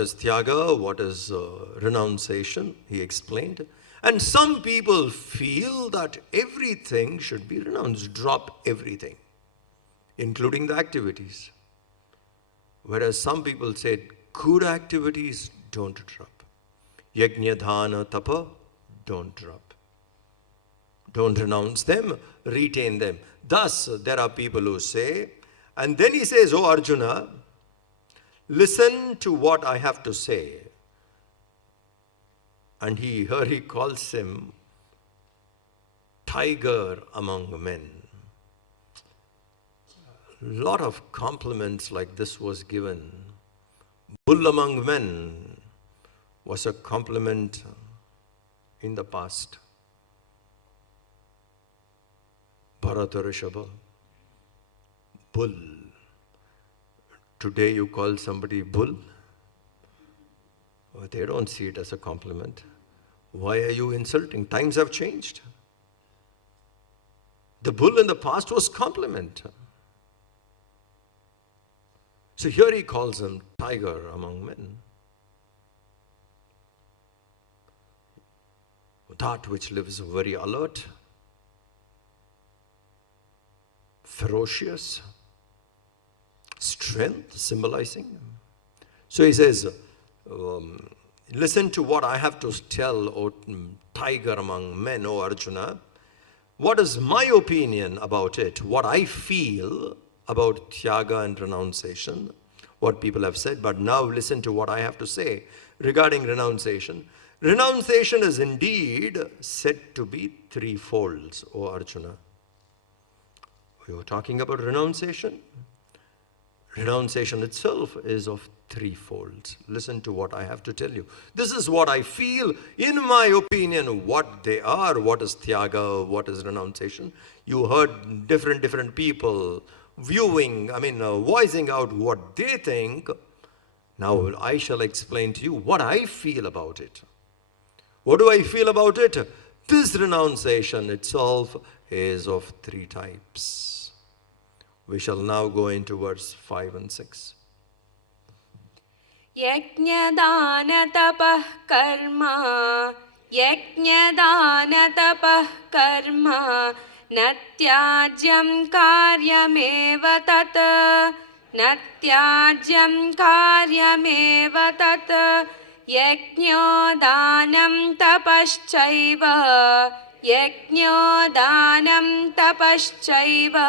What is tyaga? What is renunciation? He explained. And some people feel that everything should be renounced, drop everything, including the activities. Whereas some people said, good activities, don't drop. Yajna, dhana, tapa, don't drop. Don't renounce them, retain them. Thus, there are people who say, and then he says, oh Arjuna, listen to what I have to say. And here he calls him tiger among men. A lot of compliments like this was given. Bull among men was a compliment in the past. Bharata Rishabha, bull. Today you call somebody bull? Well, they don't see it as a compliment. Why are you insulting? Times have changed. The bull in the past was compliment. So here he calls him tiger among men. That which lives very alert, ferocious, strength symbolizing. So he says, listen to what I have to tell, O tiger among men, O Arjuna. What is my opinion about it? What I feel about tyaga and renunciation, what people have said, but now listen to what I have to say regarding renunciation. Renunciation is indeed said to be three folds, O Arjuna. We were talking about renunciation. Renunciation itself is of three folds. Listen to what I have to tell you. This is what I feel, in my opinion, what they are, what is tyaga, what is renunciation. You heard different people voicing out what they think. Now I shall explain to you what I feel about it. What do I feel about it? This renunciation itself is of three types. We shall now go into verse 5 and 6. Yajna dana tapah karma, yajna dana tapah karma, natyajyam karyameva tat, natyajyam karyameva tat, yajno danam tapaschaiva, yajno danam tapaschaiva,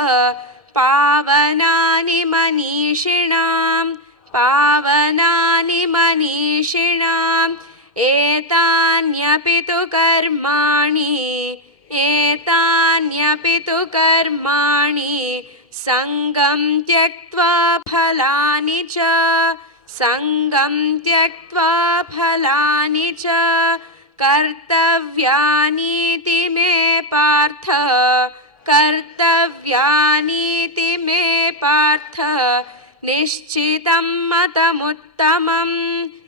pavanani manishinam, pavanani manishinam, etanyapi tu karmani, etanyapi tu karmani, sangam tyaktva phalani cha, sangam tyaktva phalani cha, kartavyani me partha, kartavyani me partha, nishchitam matamuttamam,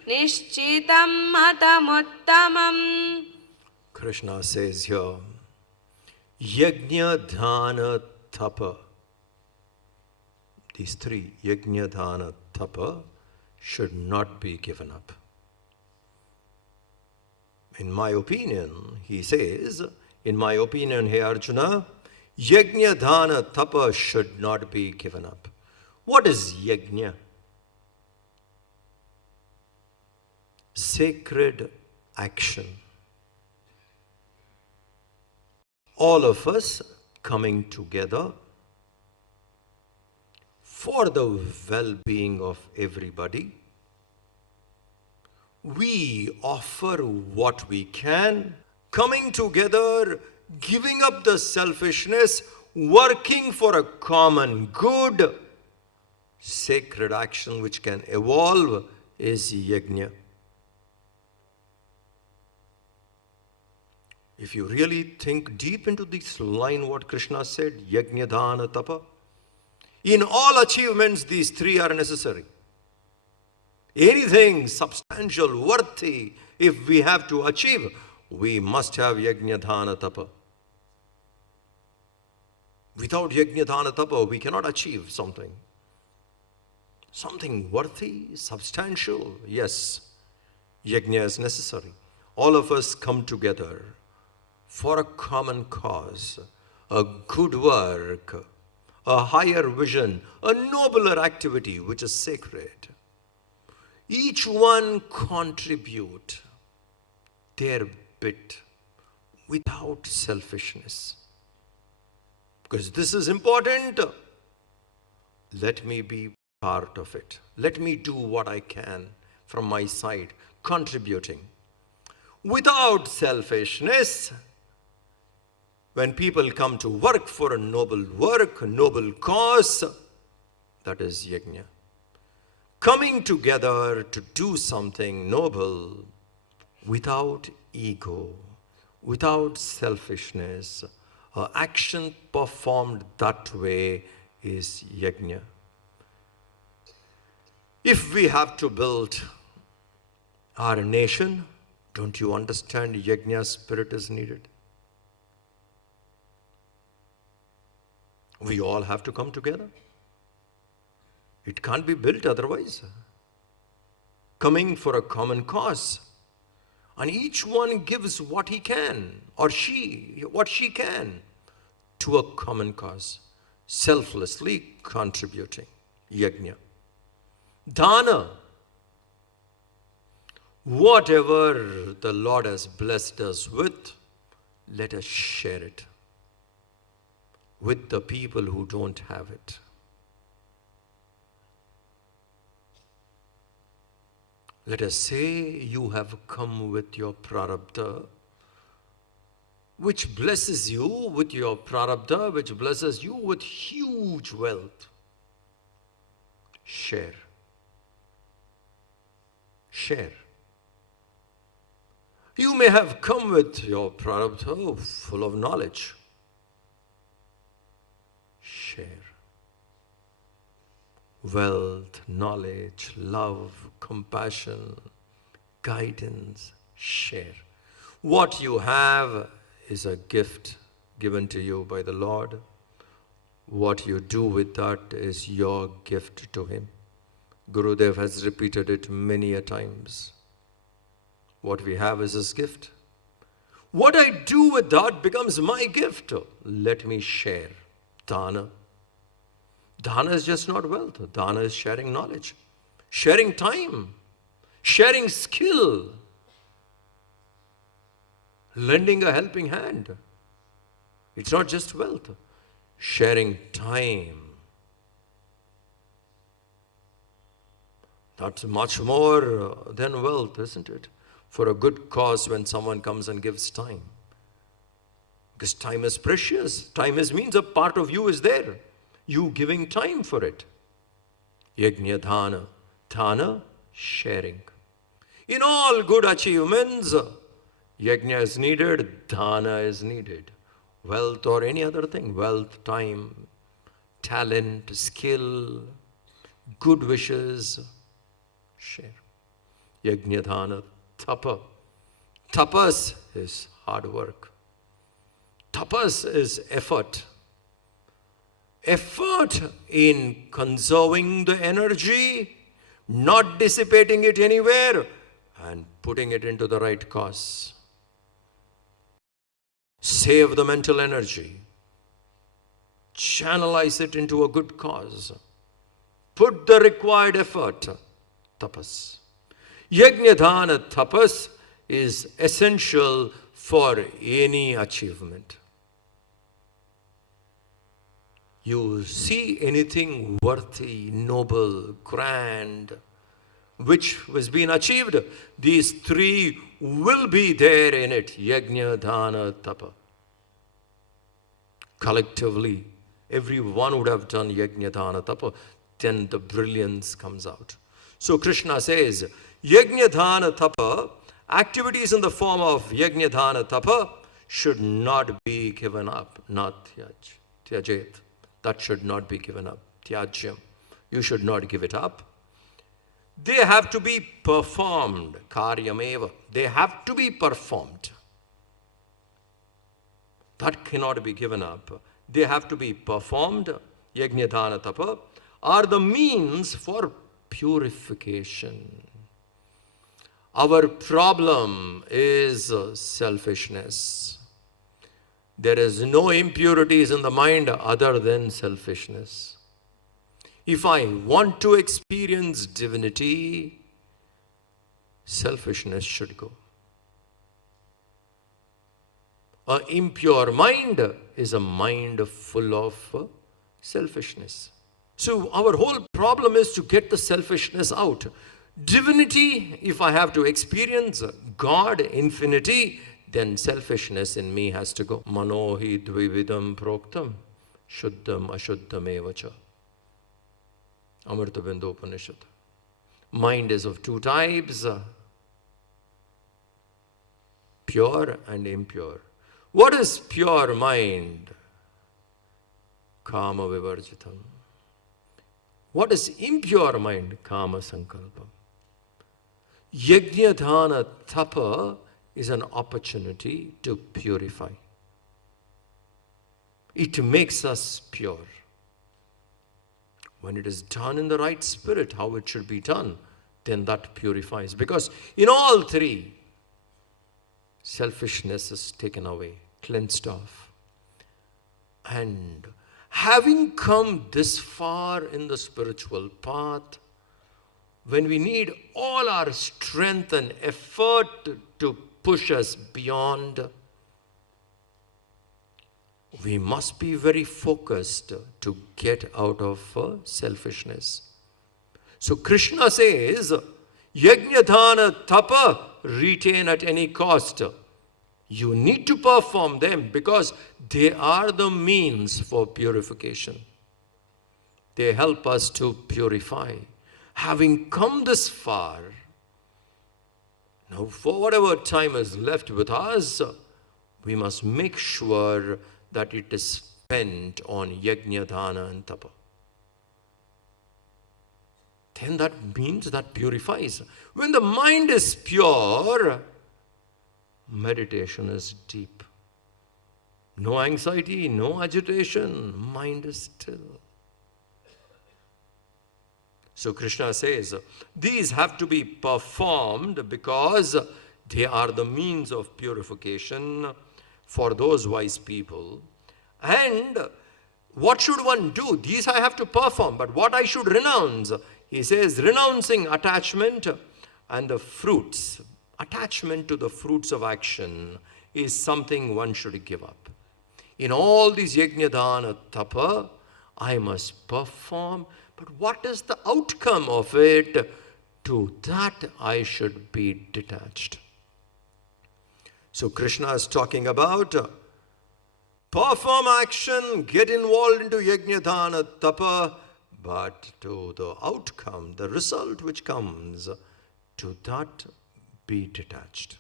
nishchitam matamuttamam. Krishna says here, yajna, dhana, tapa. These three, yajna, dhana, tapa, should not be given up. In my opinion, he says, in my opinion, hey Arjuna, yajna, dhana, tapa should not be given up. What is yajna? Sacred action. All of us coming together for the well-being of everybody. We offer what we can, coming together, giving up the selfishness, working for a common good. Sacred action which can evolve is yajna. If you really think deep into this line, what Krishna said, yajna, dhana, tapa, in all achievements, these three are necessary. Anything substantial, worthy, if we have to achieve, we must have yajna, dhana, tapa. Without yajna, dhana, tapa, we cannot achieve something. something worthy, substantial, yes, yajna is necessary. All of us come together for a common cause, a good work, a higher vision, a nobler activity which is sacred. Each one contribute their bit without selfishness. Because this is important. Let me be part of it. Let me do what I can from my side, contributing. Without selfishness, when people come to work for a noble work, a noble cause, that is yajna. Coming together to do something noble without ego, without selfishness, action performed that way is yajna. If we have to build our nation, don't you understand yajna spirit is needed? We all have to come together. It can't be built otherwise. Coming for a common cause. And each one gives what he can, or she, what she can, to a common cause. Selflessly contributing. Yajna. Dana. Whatever the Lord has blessed us with, let us share it with the people who don't have it. Let us say you have come with your prarabdha, which blesses you with your prarabdha, which blesses you with huge wealth. Share. Share. You may have come with your prarabdha full of knowledge. Share. Wealth, knowledge, love, compassion, guidance, share. What you have is a gift given to you by the Lord. What you do with that is your gift to Him. Gurudev has repeated it many a times. What we have is His gift. What I do with that becomes my gift. Let me share. Dana. Dana is just not wealth. Dana is sharing knowledge, sharing time, sharing skill, lending a helping hand. It's not just wealth. Sharing time. That's much more than wealth, isn't it? For a good cause when someone comes and gives time. Because time is precious. Time means a part of you is there. You giving time for it. Yajna dhana. Dhana, sharing. In all good achievements, yajna is needed, dhana is needed. Wealth or any other thing. Wealth, time, talent, skill, good wishes, share. Yajna dhana, tapa. Tapas is hard work. Tapas is effort. Effort in conserving the energy, not dissipating it anywhere, and putting it into the right cause. Save the mental energy. Channelize it into a good cause. Put the required effort. Tapas. Yajna dhana tapas is essential for any achievement. You see anything worthy, noble, grand, which has been achieved, these three will be there in it. Yajna, dhana, tapa. Collectively, everyone would have done yajna, dhana, tapa, then the brilliance comes out. So Krishna says, yajna, dhana, tapa, activities in the form of yajna, dhana, tapa should not be given up, not tyajet. That should not be given up. Tyajyam. You should not give it up. They have to be performed. Karyameva. They have to be performed. That cannot be given up. They have to be performed. Yajna, dhana, tapa are the means for purification. Our problem is selfishness. There is no impurities in the mind other than selfishness. If I want to experience divinity, selfishness should go. An impure mind is a mind full of selfishness. So our whole problem is to get the selfishness out. Divinity, if I have to experience God, infinity, then selfishness in me has to go. Manohi dvividam proktam, shuddham ashuddham evacha. Amrita Bindu Upanishad. Mind is of two types, pure and impure. What is pure mind? Kama vivarjitam. What is impure mind? Kama sankalpam. Yajna dhana tapa is an opportunity to purify. It makes us pure. When it is done in the right spirit, how it should be done, then that purifies. Because in all three, selfishness is taken away, cleansed off. And having come this far in the spiritual path, when we need all our strength and effort to push us beyond, we must be very focused to get out of selfishness. So Krishna says, Yajna dhana tapa, retain at any cost. You need to perform them because they are the means for purification. They help us to purify. Having come this far, now for whatever time is left with us, we must make sure that it is spent on yajna, dhana and tapa. Then that means that purifies. When the mind is pure, meditation is deep. No anxiety, no agitation, mind is still. So Krishna says, these have to be performed because they are the means of purification for those wise people. And what should one do? These I have to perform, but what I should renounce? He says, renouncing attachment and the fruits. Attachment to the fruits of action is something one should give up. In all these yajna, dhana, tapa, I must perform, but what is the outcome of it? To that I should be detached. So Krishna is talking about perform action, get involved into yajna, dhana, tapa, but to the outcome, the result which comes, to that be detached.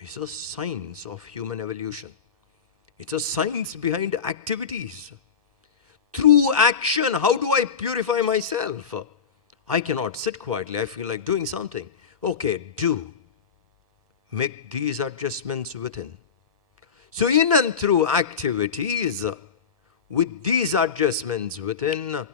It's a science of human evolution. It's a science behind activities. Through action, how do I purify myself? I cannot sit quietly. I feel like doing something. Okay, do. Make these adjustments within. So in and through activities, with these adjustments within,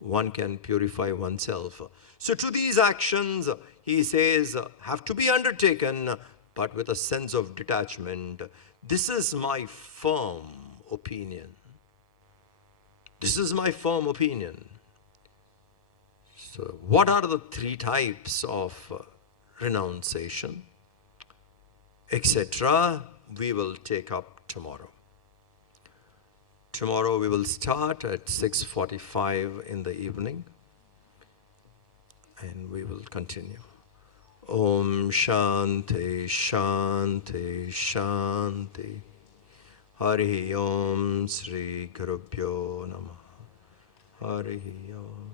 one can purify oneself. So to these actions, he says, have to be undertaken, but with a sense of detachment. This is my firm opinion. This is my firm opinion. So what are the three types of renunciation, etc.? We will take up tomorrow. Tomorrow we will start at 6:45 in the evening and we will continue. Om Shanti Shanti Shanti. Hari Om Sri Gurubhyo Namaha. Hari Om.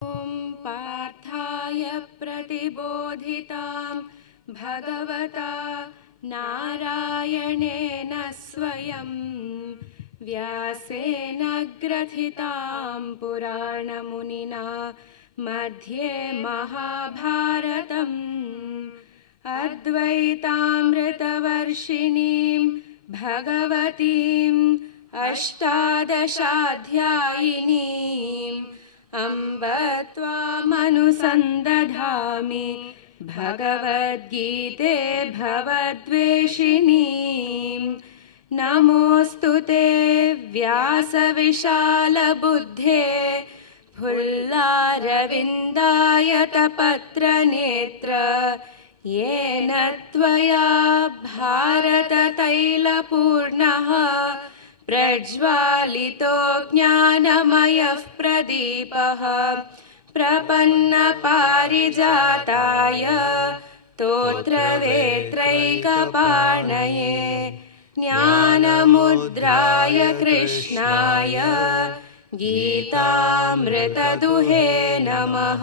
Om Parthaya Pratibodhitam Bhagavata Narayanena Swayam Vyasena Grathitam Purana Munina Madhye Mahabharatam Advaitaamritavarshinim Bhagavatim Ashtadashadhyayinim अम्ब त्वामनुसन्दधामि भगवद्गीते भवद्वेषिणीं नमोऽस्तु ते व्यासविशालबुद्धे फुल्लारविन्दायतपत्रनेत्र येन त्वया भारततैलपूर्णः प्रज्वालितो ज्ञानमयः प्रदीपः प्रपन्नपारिजाताय स्तोत्रवेत्रैकपाणये ज्ञानमुद्राय कृष्णाय गीतामृतदुहे नमः।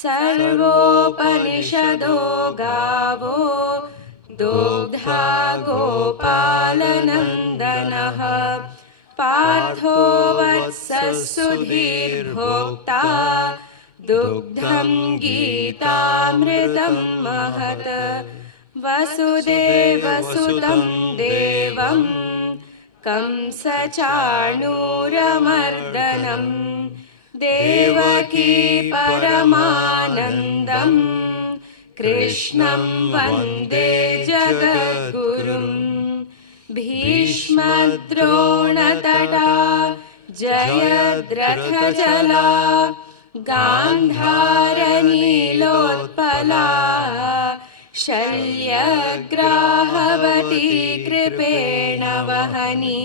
सर्वोपनिषदो गावो दुग्धा गोपालनन्दनः पार्थो वत्सः सुधीर्भोक्ता दुग्धं गीतामृतं महत्। वसुदेवसुतं देवं कंसचाणूरमर्दनं देवकी परमानन्दं कृष्णं वन्दे जगद्गुरुं। भीष्मद्रोणतटा जयद्रथजला गान्धारनीलोत्पला शल्यग्राहवती कृपेण वहनी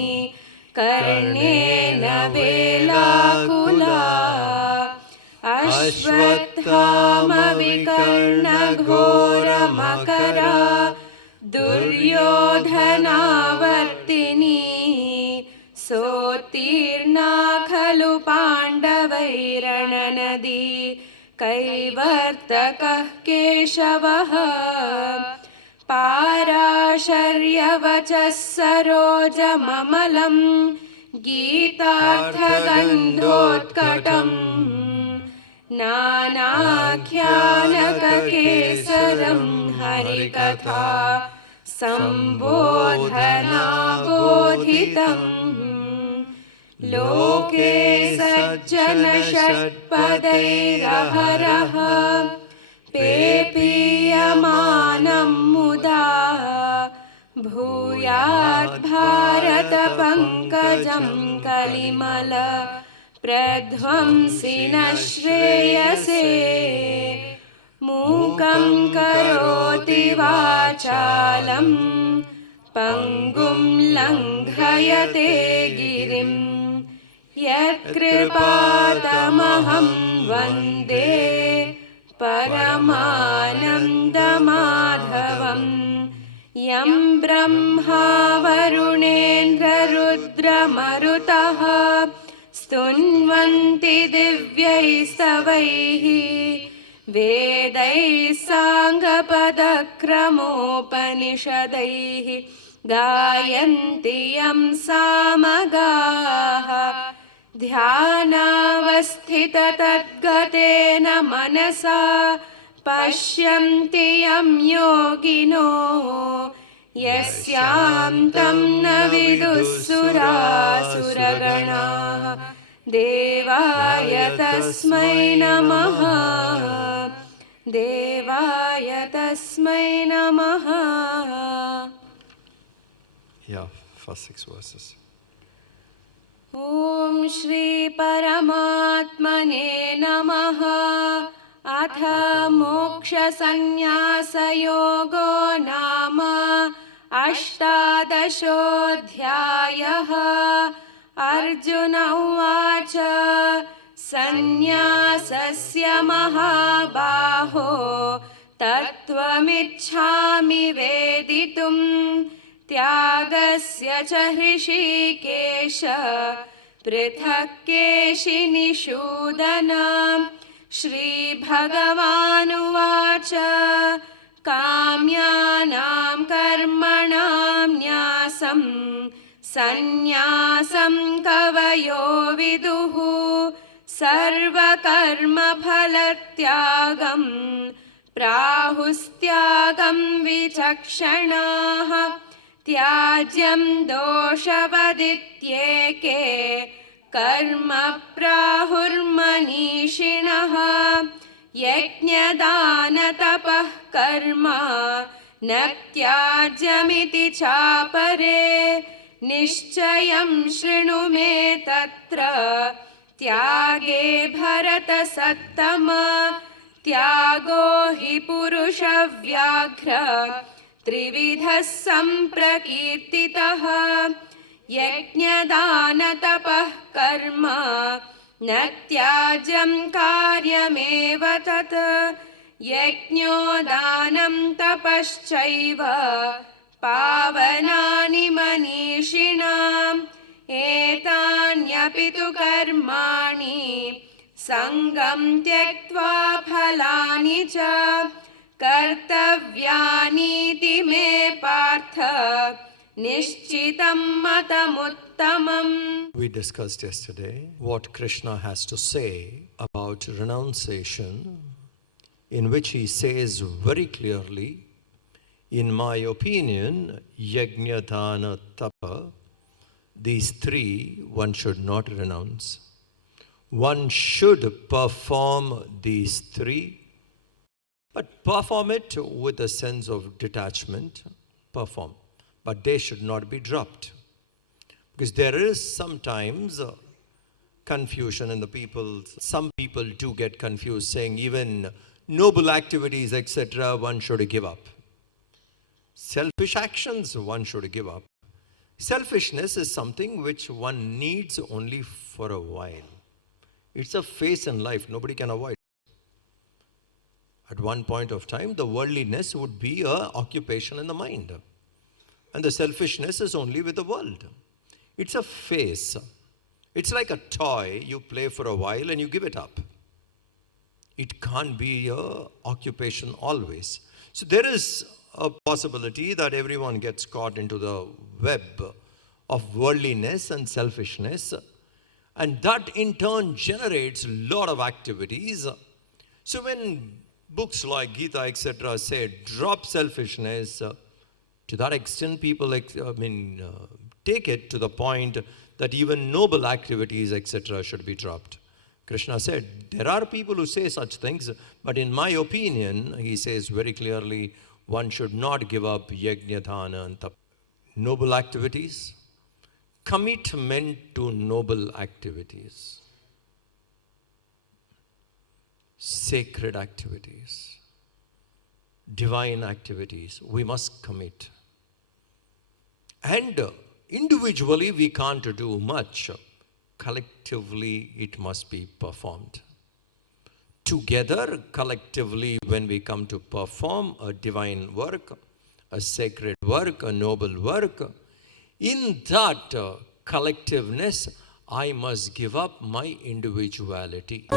कर्णेन वेलाकुला अश्वत्थामविकर्णघोरमकरा दुर्योधनावर्तिनी सोत्तीर्णा खलु पाण्डवैरणनदी कैवर्तकः केशवः पाराशर्यवचः सरोजममलं गीतार्थगन्धोत्कटम् नानाख्यानककेसरं हरिकथा सम्बोधनाबोधितम् लोके सज्जनषट्पदैरहरः पेपीयमानं मुदा भूयाद्भारतपङ्कजं कलिमल प्रध्वंसिनः श्रेयसे। मूकं करोति वाचालं पङ्गुं लङ्घयते गिरिं यत्कृपातमहं वन्दे परमानन्दमाधवम्। यं ब्रह्मा वरुणेन्द्ररुद्रमरुतः स्तुन्वन्ति दिव्यैस्तवैः वेदैः साङ्गपदक्रमोपनिषदैः गायन्ति यं सामगाः ध्यानावस्थिततद्गतेन मनसा पश्यन्ति यं योगिनो यस्यां तं न विदुःसुरासुरगणाः। देवाय तस्मै नमः देवाय तस्मै नमः। Yeah, first 6 verses. ॐ श्री परमात्मने नमः। अथ मोक्षसंन्यासयोगो नाम अष्टादशोऽध्यायः। अर्जुन उवाच सन्न्यासस्य महाबाहो तत्त्वमिच्छामि वेदितुं त्यागस्य च हृषीकेश पृथक् केशिनिषूदन। श्रीभगवानुवाच काम्यानां कर्मणां न्यासं सन्न्यासं कवयो विदुः सर्वकर्मफलत्यागं प्राहुस्त्यागं विचक्षणाः। त्याज्यं दोषवदित्येके कर्म प्राहुर्मनीषिणः यज्ञदानतपः कर्म न त्याज्यमिति चापरे निश्चयं शृणु मे तत्र त्यागे भरतसत्तम त्यागो हि पुरुषव्याघ्र त्रिविधः सम्प्रकीर्तितः यज्ञदानतपः कर्म न त्याज्यं कार्यमेव तत् यज्ञो दानं तपश्चैव पावनानि मनीषिणाम् एतान्यपि तु कर्माणि सङ्गं त्यक्त्वा फलानि च कर्तव्यानीति मे पार्थ निश्चितं मतमुत्तमम्. We discussed yesterday what Krishna has to say about renunciation, in which he says very clearly, in my opinion, yajna, dana, tapa, these three one should not renounce. One should perform these three, but perform it with a sense of detachment, perform. But they should not be dropped. Because there is sometimes confusion in the people. Some people do get confused, saying even noble activities, etc., one should give up. Selfish actions, one should give up. Selfishness is something which one needs only for a while. It's a phase in life, nobody can avoid. At one point of time, the worldliness would be an occupation in the mind. And the selfishness is only with the world. It's a phase. It's like a toy you play for a while and you give it up. It can't be an occupation always. So there is a possibility that everyone gets caught into the web of worldliness and selfishness. And that in turn generates a lot of activities. So when books like Gita, etc. say, drop selfishness, to that extent, people take it to the point that even noble activities, etc., should be dropped. Krishna said, there are people who say such things, but in my opinion, he says very clearly, one should not give up yajna, dana, and tapa. Noble activities, commitment to noble activities, sacred activities, divine activities, we must commit. And individually we can't do much. Collectively it must be performed. Together, collectively, when we come to perform a divine work, a sacred work, a noble work, in that collectiveness, I must give up my individuality.